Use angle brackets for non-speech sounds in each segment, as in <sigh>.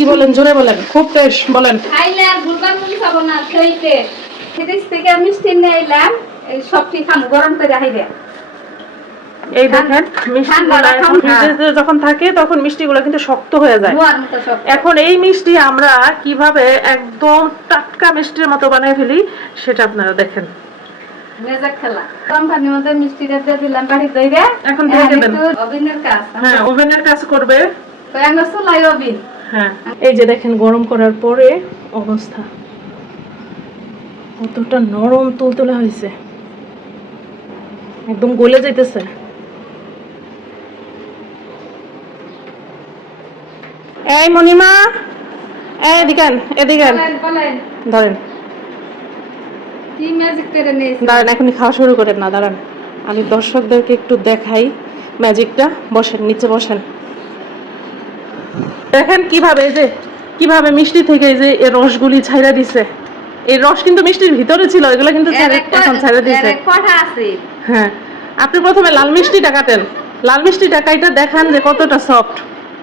কি বলেন? জোরে বলেন খুব টেস্ট বলেন। খাইলে আর ভুলবার মুলি খাব না খেইতে ফ্রিজ থেকে মিষ্টি নিয়ে এলাম এই সবটি খাম গরম করে হাইবে এই দেখেন মিষ্টিগুলো রাখুন, হ্যাঁ। ফ্রিজে যখন থাকে তখন মিষ্টিগুলো কিন্তু শক্ত হয়ে যায়। এখন এই মিষ্টি আমরা কীভাবে একদম টাটকা মিষ্টির মতো বানিয়ে ফেলি সেটা আপনারা দেখেন। এখন কাজ। হ্যাঁ ওভেনের কাজ করবে। হ্যাঁ এই যে দেখেন গরম করার পরে অবস্থা। কতটা নরম তুলতুলে হয়েছে। একদম গলে যাইতেছে। এই মনিমা এই এদিকেন এদিকেন ধরেন। দাঁড়ান এখনই খাওয়া শুরু করেন না দাঁড়ান। আমি দর্শকদেরকে একটু দেখাই ম্যাজিকটা বসেন নিচে বসেন। দেখেন কীভাবে এই যে কীভাবে মিষ্টি থেকে এই যে এই রসগুলি ছাইরা দিছে। এই রস কিন্তু মিষ্টির ভিতরে ছিল এগুলো কিন্তু এখন ছাইরা দিছে। কথা আছে। হ্যাঁ। আপনি প্রথমে লাল মিষ্টিটা কাটেন। লাল মিষ্টিটা কাইটা দেখান যে কতটা সফট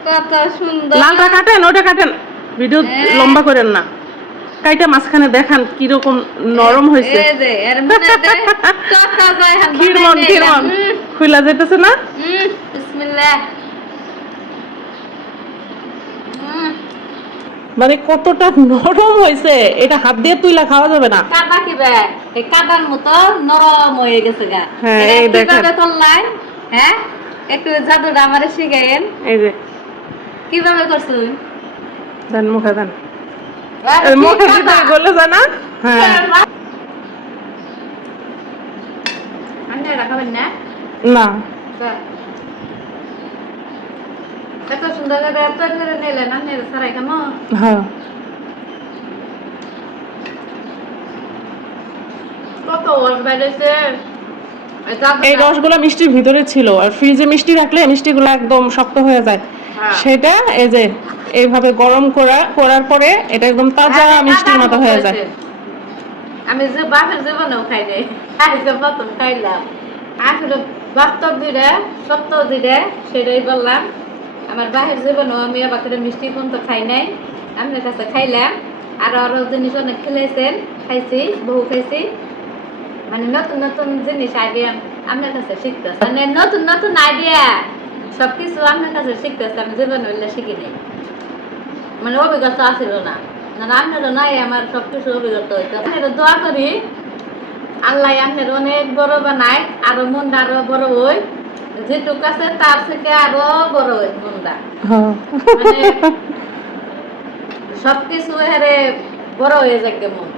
কত সুন্দর। লালটা কাটেন ওটা কাটেন। ভিডিও হ্যাঁ। লম্বা করেন না। কাইটা মাঝখানে দেখান কীরকম নরম হয়েছে। <laughs> ক্ষীরমন ক্ষীরমন। নিলাম। যেতেছে না? হুম, বিসমিল্লাহ হুম, মানে কতটা নরম হয়েছে এটা হাত দিয়ে তুইলা খাওয়া যাবে না। কাদা এই কাদার মতো নরম হয়ে গেছে গা। হ্যাঁ, এই দেখেন। হ্যাঁ? একটু জাদুটা আমারে এই যে। কীভাবে করছুন দেন মুখে দেন। কি মুখে? দিতে গলে যায় না? হ্যাঁ। রাখাবেন না? না। বাহ। এত সুন্দর করে তৈরি করে নিলেন আন্নে সারাই কেমন হ্যাঁ। এই রসগুলো মিষ্টির ভিতরে ছিল আর ফ্রিজে মিষ্টি রাখলে মিষ্টিগুলো একদম শক্ত হয়ে যায়। হ্যাঁ। সেটা এই যে এইভাবে গরম করা করার পরে এটা একদম তাজা মিষ্টির মতো হয়ে যায়। আমি যে বাপের জীবনেও খাই নাই আজকে প্রথম খাইলাম। আসলে বাস্তব দিলে সত্য দিলে সেটাই বললাম। আমার বাহের জীবনেও আমি আবার মিষ্টি কোন তো খাই নাই। আপনার কাছে খাইলাম। আর আরও জিনিস অনেক খেলেছেন। খাইছি বহু খাইছি। মানে নতুন নতুন জিনিস, আইডিয়া আপনার কাছে শিখতেছে। মানে নতুন নতুন আইডিয়া সব কিছু আপনার কাছে শিখতেছে। আমি জীবন হইলে শিখি নাই। মানে অভিজ্ঞতা আসিল না। না আপনারও নাই, আমার সব কিছু অভিজ্ঞতা হইতো। আপনারও দোয়া করি, আল্লাহ আপনার অনেক বড় বানায়, আরও মনটা আরও বড় হই। যেটুক আছে তার থেকে আরও বড় হ্যাঁ মানে সবকিছু হেরে বড় হয়ে যায় মন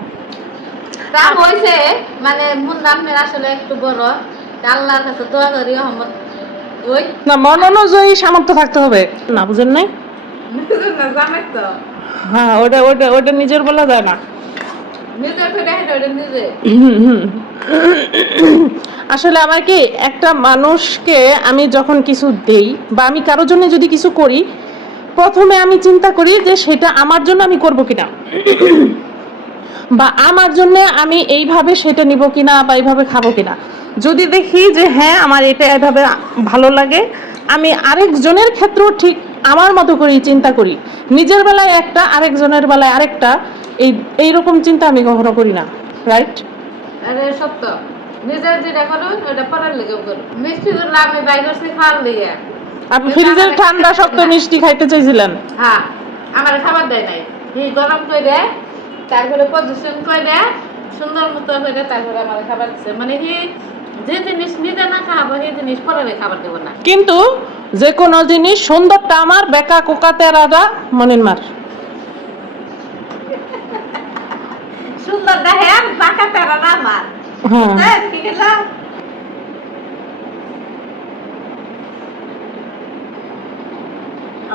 তা হয়েছে মানে আপনার আসলে একটু বড়। তা আল্লাহর কাছে দোয়া করি রহমত ওই না মন অনুযায়ী সামর্থ্য থাকতে হবে। না বুঝেন নাই? হ্যাঁ ওটা ওটা ওটা নিজের বলা যায় না। নিজে ফিরে হেঁটে নিজে। আসলে আমার কি, একটা মানুষকে আমি যখন কিছু দেই বা আমি কারোর জন্য যদি কিছু করি, প্রথমে আমি চিন্তা করি যে সেটা আমার জন্য আমি করব কিনা। বা আমার জন্য আমি এইভাবে সেটা নিব কিনা বা এইভাবে খাব কিনা। যদি দেখি যে হ্যাঁ আমার এটা এভাবে ভালো লাগে, আমি আরেকজনের ক্ষেত্রেও ঠিক আমার মতো করেই চিন্তা করি। নিজের বেলায় একটা, আরেকজনের বেলায় আরেকটা, এই, এইরকম চিন্তা আমি কখনো করি না রাইট আরে সত্য। নিজের যেটা করুন ওটা পরের লেগে করুন মিষ্টি করলে আমি বাই করছি খাওয়ার লিগে। আপনি ফ্রিজের ঠান্ডা শক্ত মিষ্টি খাইতে চাইছিলেন? হ্যাঁ আমার খাবার দেয় নাই। হি গরম করে তারপরে পজিশন করে সুন্দর মতো করে তারপরে আমার খাবার দিচ্ছে মানে যে জিনিস নিজে না খাব সেই জিনিস পরে খাবার দেবো না। কিন্তু যে কোনো জিনিস সুন্দরটা আমার বেকা কোকা তেরারা মনির মার। সুন্দর দেখে বাঁকা আমার হ্যাঁ। কি খেলাম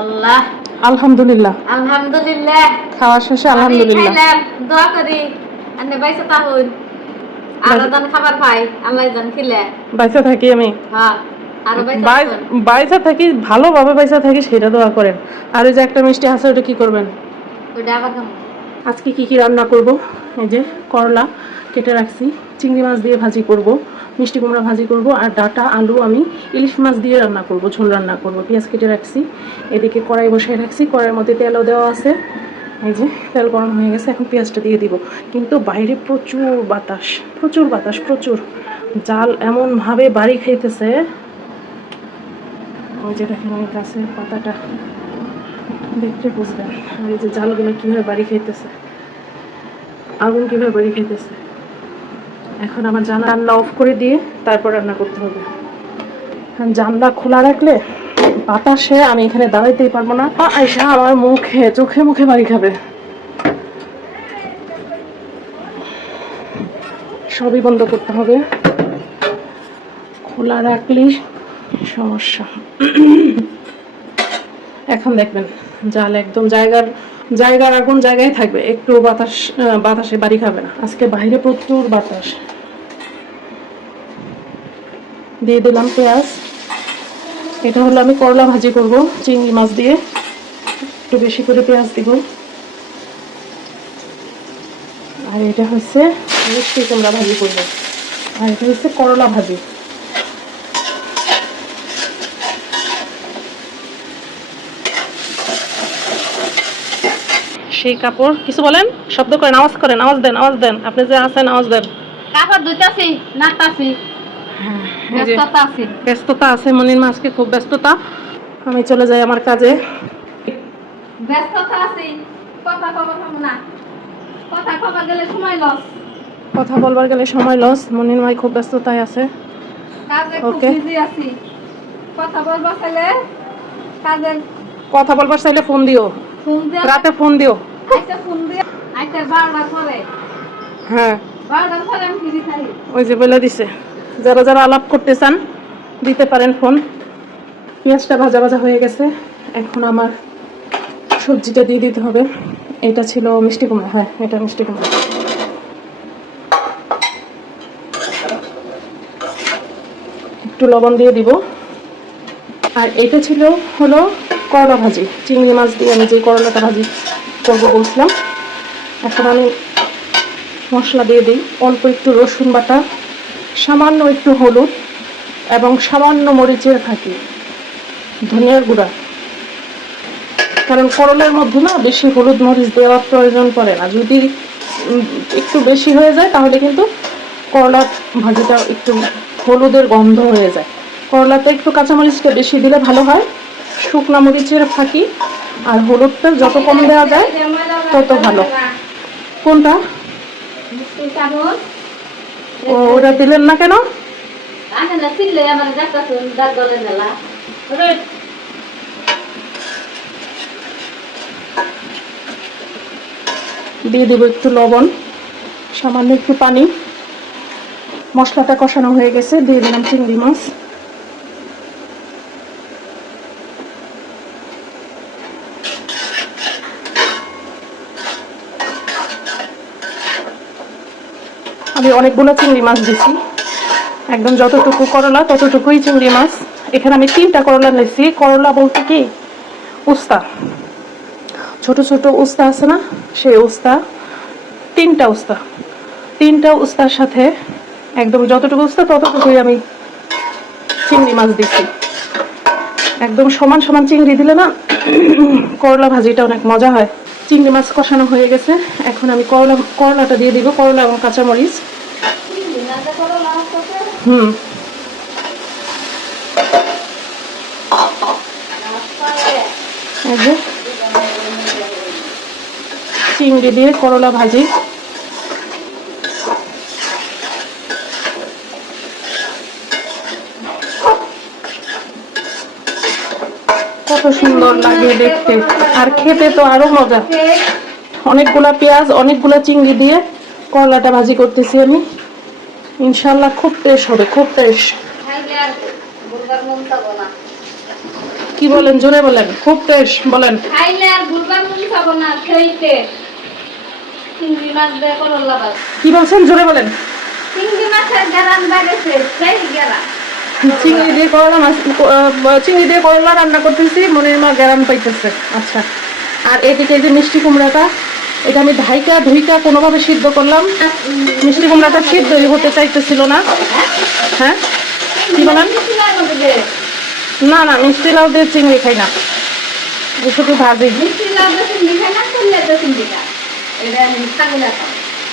আল্লাহ। আলহামদুলিল্লাহ। আলহামদুলিল্লাহ। খাওয়া শেষে আলহামদুলিল্লাহ। দোয়া করি। বাইসে তাহুন। খাবার পাই আল্লাহ দান খিলে। বাইসা থাকি আমি। হ্যাঁ আরও বাইসে থাকি ভালোভাবে বাইসা থাকি সেটা দোয়া করেন। আর ওই যে একটা মিষ্টি আছে ওটা কি করবেন? ওইটা আবার। আজকে কি কি রান্না করব? এই যে করলা কেটে রাখছি, চিংড়ি মাছ দিয়ে ভাজি করব, মিষ্টি কুমড়া ভাজি করব, আর ডাটা, আলু আমি ইলিশ মাছ দিয়ে রান্না করব, ঝোল রান্না করব। পেঁয়াজ কেটে রাখছি, এদিকে কড়াই বসিয়ে রাখছি, কড়াইয়ের মধ্যে তেলও দেওয়া আছে। এই যে তেল গরম হয়ে গেছে, এখন পেঁয়াজটা দিয়ে দিব। কিন্তু বাইরে প্রচুর বাতাস প্রচুর বাতাস, প্রচুর। জাল এমনভাবে বাড়ি খাইতেছে। ওই যে দেখেন গাছের পাতাটা। দেখতে বুঝবেন আর এই যে জালগুলো কীভাবে বাড়ি খাইতেছে। আগুন কীভাবে বাড়ি খাইতেছে। এখন আমার জানলা রান্না অফ করে দিয়ে তারপর রান্না করতে হবে। কারণ জানলা খোলা রাখলে বাতাসে আমি এখানে দাঁড়াইতেই পারব না। আয়সা আমার মুখে, চোখে মুখে বাড়ি খাবে। সবই বন্ধ করতে হবে। খোলা রাখলেই সমস্যা। এখন দেখবেন। জাল একদম জায়গার জায়গার আগুন জায়গায় থাকবে। একটু বাতাস বাতাসে বাড়ি খাবে না। আজকে বাইরে প্রচুর বাতাস। দিয়ে দিলাম পেঁয়াজ। এটা হলো আমি করলা ভাজি করব, চিংড়ি মাছ দিয়ে। একটু বেশি করে পেঁয়াজ দিব। আর এটা হচ্ছে মিষ্টি কুমড়া ভাজি করব। আর এটা হচ্ছে করলা ভাজি। সেই কাপড় কিছু বলেন? শব্দ করেন আওয়াজ করেন আওয়াজ দেন আওয়াজ দেন। আপনি যে আছেন আওয়াজ দেন। কাপড় ধুইতাছি নাড়তাছি। এই যে ব্যস্ততা আছি। ব্যস্ততা আছে মনির মা আজকে খুব ব্যস্ততা। আমি চলে যাই আমার কাজে। ব্যস্ততা আছি কথা কবার না। কথা কবার গেলে সময় লস। কথা বলবার গেলে সময় লস মনির মাই খুব ব্যস্ততায় আছে। কাজে খুব বিজি আছি। কথা বলবা চাইলে কাজে কথা বলবার চাইলে ফোন দিও। রাতে ফোন দিও। আইতে ফোন দিয়ে আইতে বারবার করে হ্যাঁ। করে আমি ওই যে বলে দিছে যারা যারা আলাপ করতে চান দিতে পারেন ফোন। পেঁয়াজটা ভাজা ভাজা হয়ে গেছে এখন আমার সবজিটা দিয়ে দিতে হবে। এটা ছিল মিষ্টি কুমড়া হ্যাঁ এটা মিষ্টি কুমড়া। একটু লবণ দিয়ে দিব। আর এটা ছিল হলো করলা ভাজি চিংড়ি মাছ দিয়ে আমি যে করলাটা ভাজি। করব বলছিলাম। এখন আমি মশলা দিয়ে দিই। অল্প একটু রসুন বাটা, সামান্য একটু হলুদ এবং সামান্য মরিচের ফাঁকি, ধনিয়ার গুঁড়া। কারণ করলের মধ্যে না বেশি হলুদ মরিচ দেওয়ার প্রয়োজন পড়ে না। যদি একটু বেশি হয়ে যায় তাহলে কিন্তু করলার ভাজিটা একটু হলুদের গন্ধ হয়ে যায়। করলাতে একটু কাঁচামরিচটা বেশি দিলে ভালো হয়। শুকনা মরিচের ফাঁকি আর হলুদটা যত কম দেওয়া যায়, তত ভালো। কোনটা? মিষ্টি চামচ ও, ওটা দিলেন না কেন? ওরে দিয়ে দেবো একটু লবণ, সামান্য একটু পানি। মশলাটা কষানো হয়ে গেছে, দিয়ে দিলাম চিংড়ি মাছ। আমি অনেকগুলো চিংড়ি মাছ দিছি একদম যতটুকু করলা, ততটুকুই চিংড়ি মাছ। এখানে আমি তিনটা করলা নিয়েছি। করলা বলতে কি? উস্তা। ছোট ছোট উস্তা আছে না? সেই উস্তা। তিনটা উস্তা। তিনটা উস্তার সাথে একদম যতটুকু উস্তা, ততটুকুই আমি চিংড়ি মাছ দিচ্ছি একদম সমান সমান চিংড়ি দিলে না, করলা ভাজিটা অনেক মজা হয়। চিংড়ি মাছ কষানো হয়ে গেছে। এখন আমি করলা করলাটা দিয়ে দিব, করলা এবং কাঁচামরিচ। হুম। চিংড়ি দিয়ে করলা ভাজি। কত সুন্দর লাগে দেখতে। আর খেতে তো আরও মজা। অনেকগুলা পেঁয়াজ অনেকগুলা চিংড়ি দিয়ে করলাটা ভাজি করতেছি আমি। ইনশাল্লাহ খুব টেস্ট হবে খুব না কি বলেন জোরে বলেন খুব টেস্ট বলেন। কি বলছেন জোরে বলেন। চিংড়ি মাছের গ্যারান বাড়েছে সেই গ্যারান। চিংড়ি দিয়ে করলা মাছ চিংড়ি দিয়ে করলা রান্না করতেছি মনের মা গ্যারাম পাইতেছে। আচ্ছা আর এদিকে যে মিষ্টি কুমড়াটা এটা আমি ধাইকা ধুইকা কোনোভাবে সিদ্ধ করলাম। মিষ্টি কুমড়াটা সিদ্ধই হতে চাইতেছিল না। হ্যাঁ? কি বলেন? না না মিষ্টি লাউ দিয়ে চিংড়ি খাই না। যে শুধু ভাজি।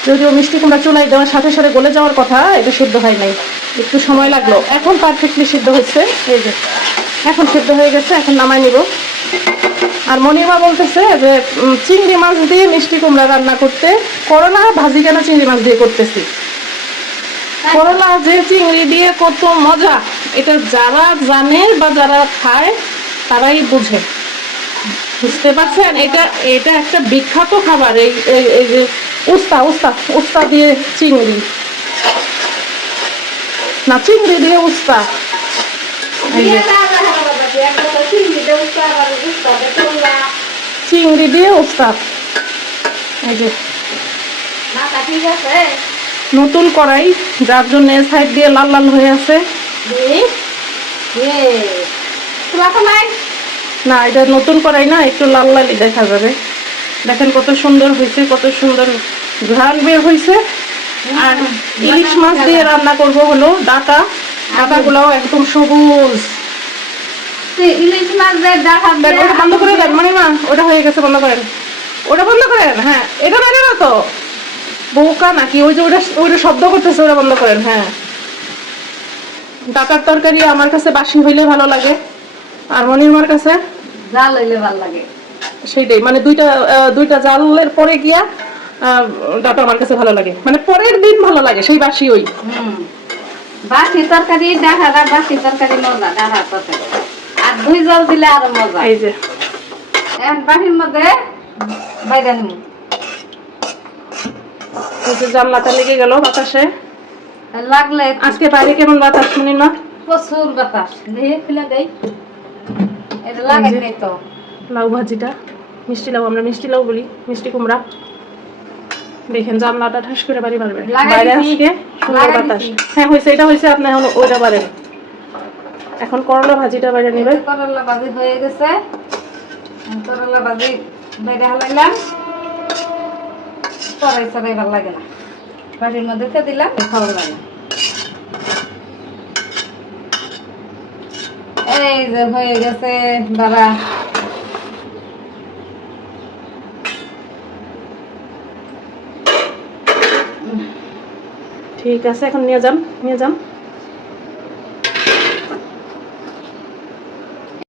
যদিও মিষ্টি কুমড়া চুলাই দেওয়ার সাথে সাথে গলে যাওয়ার কথা এটা সিদ্ধ হয় নাই। একটু সময় লাগল। এখন পারফেক্টলি সিদ্ধ হচ্ছে এই যে, এখন সিদ্ধ হয়ে গেছে, এখন নামাই নিব। আর মনিমা বলতেছে যে চিংড়ি মাছ দিয়ে মিষ্টি কুমড়া রান্না করতে করলা ভাজি কেন চিংড়ি মাছ দিয়ে করতেছি? করলা যে চিংড়ি দিয়ে কত মজা, এটা যারা জানে বা যারা খায়, তারাই বুঝে। বুঝতে পারছেন? এটা এটা একটা বিখ্যাত খাবার এই যে উস্তা উস্তা উস্তা দিয়ে চিংড়ি। না চিংড়ি দিয়ে উস্তা চিংড়ি দিয়ে উস্তা এই যে নতুন কড়াই যার জন্য সাইড দিয়ে লাল লাল হয়ে আছে। না এটা নতুন কড়াই না একটু লাল লালই দেখা যাবে। দেখেন কত সুন্দর হয়েছে কত সুন্দর ঘ্রাণ বের হয়েছে। আর ইলিশ মাছ দিয়ে রান্না করব হলো ডাটা ডাটাগুলোও একদম সবুজ। সে ইলিশ মাছ দিয়ে ডাকা ওটা বন্ধ করে দেন মানে মা ওটা হয়ে গেছে বন্ধ করেন। ওটা বন্ধ করেন? হ্যাঁ এটা বাইরে না তো। বোকা নাকি? ওই যে ওটা ওইটা শব্দ করতেছে ওটা বন্ধ করেন হ্যাঁ। ডাটার তরকারি আমার কাছে বাসি হইলে ভালো লাগে আর মনিমার কাছে জাল হইলে ভালো লাগে। সেইটাই মানে দুইটা দুইটা জালের পরে গিয়া ডাটা আমার কাছে ভালো লাগে। মানে পরের দিন ভালো লাগে সেই বাসি ওই। বাসি তরকারি ডাকাটা বাসি তরকারি মজা তরকারি। আর দুই জল দিলে আরও মজা। এই যে। এখন মধ্যে বাইরে জানলাটা লেগে গেল বাতাসে। লাগলে আজকে বাইরে কেমন বাতাস শুনি না প্রচুর বাতাস। দিয়ে ফেলে দেই। এটা লাগাই তো। লাউ ভাজিটা। মিষ্টি লাউ আমরা মিষ্টি লাউ বলি মিষ্টি কুমড়া। দেখেন জানলাটা ঠাস করে বাড়ি লাগাই বাইরে দিছি। সুন্দর বাতাস। হ্যাঁ হয়েছে এটা হয়েছে আপনি এখন ওইটা পারেন এখন করলা ভাজিটা বাইরে নেবে। করলা ভাজি হয়ে গেছে। করলা ভাজি বাইরে হালাইলাম। তরাই সরাই ভালো লাগে না। বাড়ির মধ্যে দিয়ে দিলাম ভালো লাগে এই যে হয়ে গেছে বাবা ঠিক আছে এখন নিয়ে যান নিয়ে যান